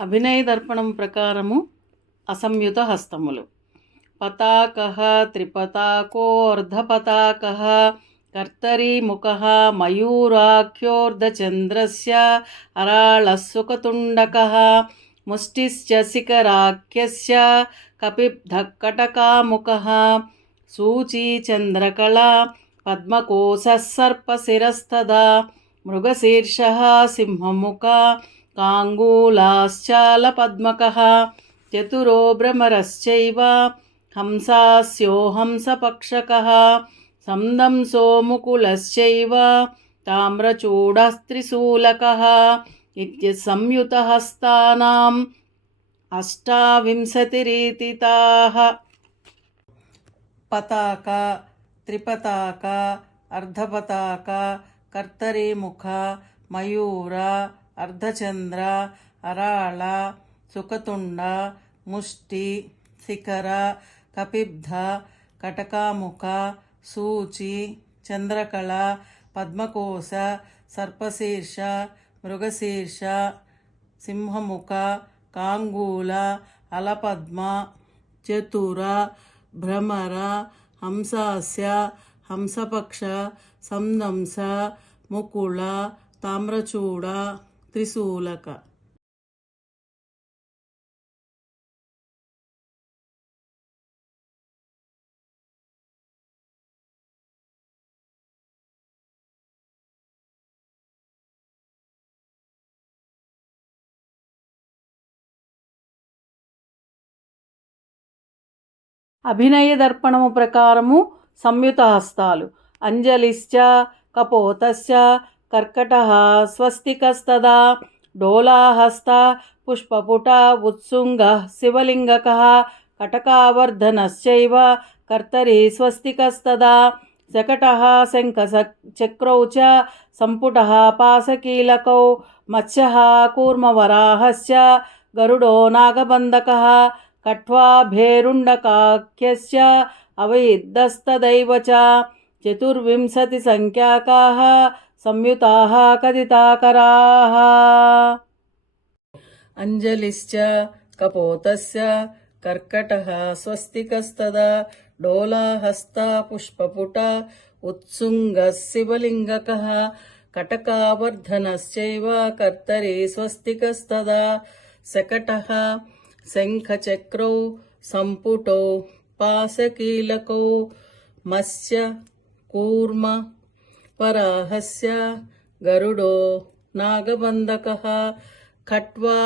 అభినయ దర్పణం ప్రకారము అసంయుత హస్తములు. పతాకః త్రిపతాకో అర్ధపతాకః కర్తరీముఖః మయూరాఖ్యోర్ధచంద్రస్య అరాళస్సుకతుండకః ముష్టిశ్చ శిఖరాఖ్యస్య కపిబ్ధకటకాముఖః సూచీచంద్రకళా పద్మకోశः సర్పశిరస్తదా మృగశీర్షः సింహముఖా కాంగూలాశ్చాలపద్మకः చతురో భ్రమరశ్చైవ హంసాస్యో హంసపక్షకः సందంసో ముకులశ్చైవ తామ్రచూడస్త్రిశూలకः సంయుతహస్తానాం అష్టావింశతిరీతితాః. పతాక, త్రిపతాక, అర్ధపతాక, కర్తరీముఖ, మయూర, అర్ధచంద్ర, అరాళ, సుకతుండ, ముష్టి, శిఖర, కపిబ్ధ, కటకాముఖ, సూచి, చంద్రకళ, పద్మకోశ, సర్పశీర్ష, మృగశీర్ష, సింహముఖ, కాంగూల, అలపద్మ, చతుర, భ్రమర, హంసాస్య, హంసపక్ష, సందంస, ముకుళ, తామ్రచూడ, త్రిశూలక. అభినయ దర్పణము ప్రకారము సంయుత హస్తాలు. అంజలిశ్చ కపోతశ్చ కర్కటః స్వస్తికస్తదా డోలాహస్త పుష్పపుట ఉత్సుంగః శివలింగకః కటకావర్ధనశ్చైవ కర్తరీ స్వస్తికస్తదా శకటః శంఖచక్రౌ చ సంపుటః పాశకీలకౌ మత్స్యః కూర్మవరాహశ్చ గరుడో నాగబంధకः కట్వాభేరుండకాఖ్యస్య అవయిద్దస్తదైవ చ చతుర్వింశతిసంఖ్యాకాः సంయుతాः కదితాకరాः. అంజలిశ్చ కపోతస్య కర్కటః స్వస్తికస్తదా డోలాహస్త పుష్పపుట ఉత్సుంగः శివలింగకः కటకావర్ధనశ్చైవ కర్తరీ స్వస్తికస్తదా శకటః శంఖచక్రౌ సంపుటౌ పాశకీలకౌ మత్స్య కూర్మ వరాహస్య గరుడో నాగబంధకः ఖట్వా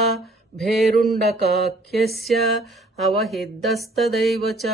భేరుండకాఖ్యస్య అవహిద్దస్తదైవ చ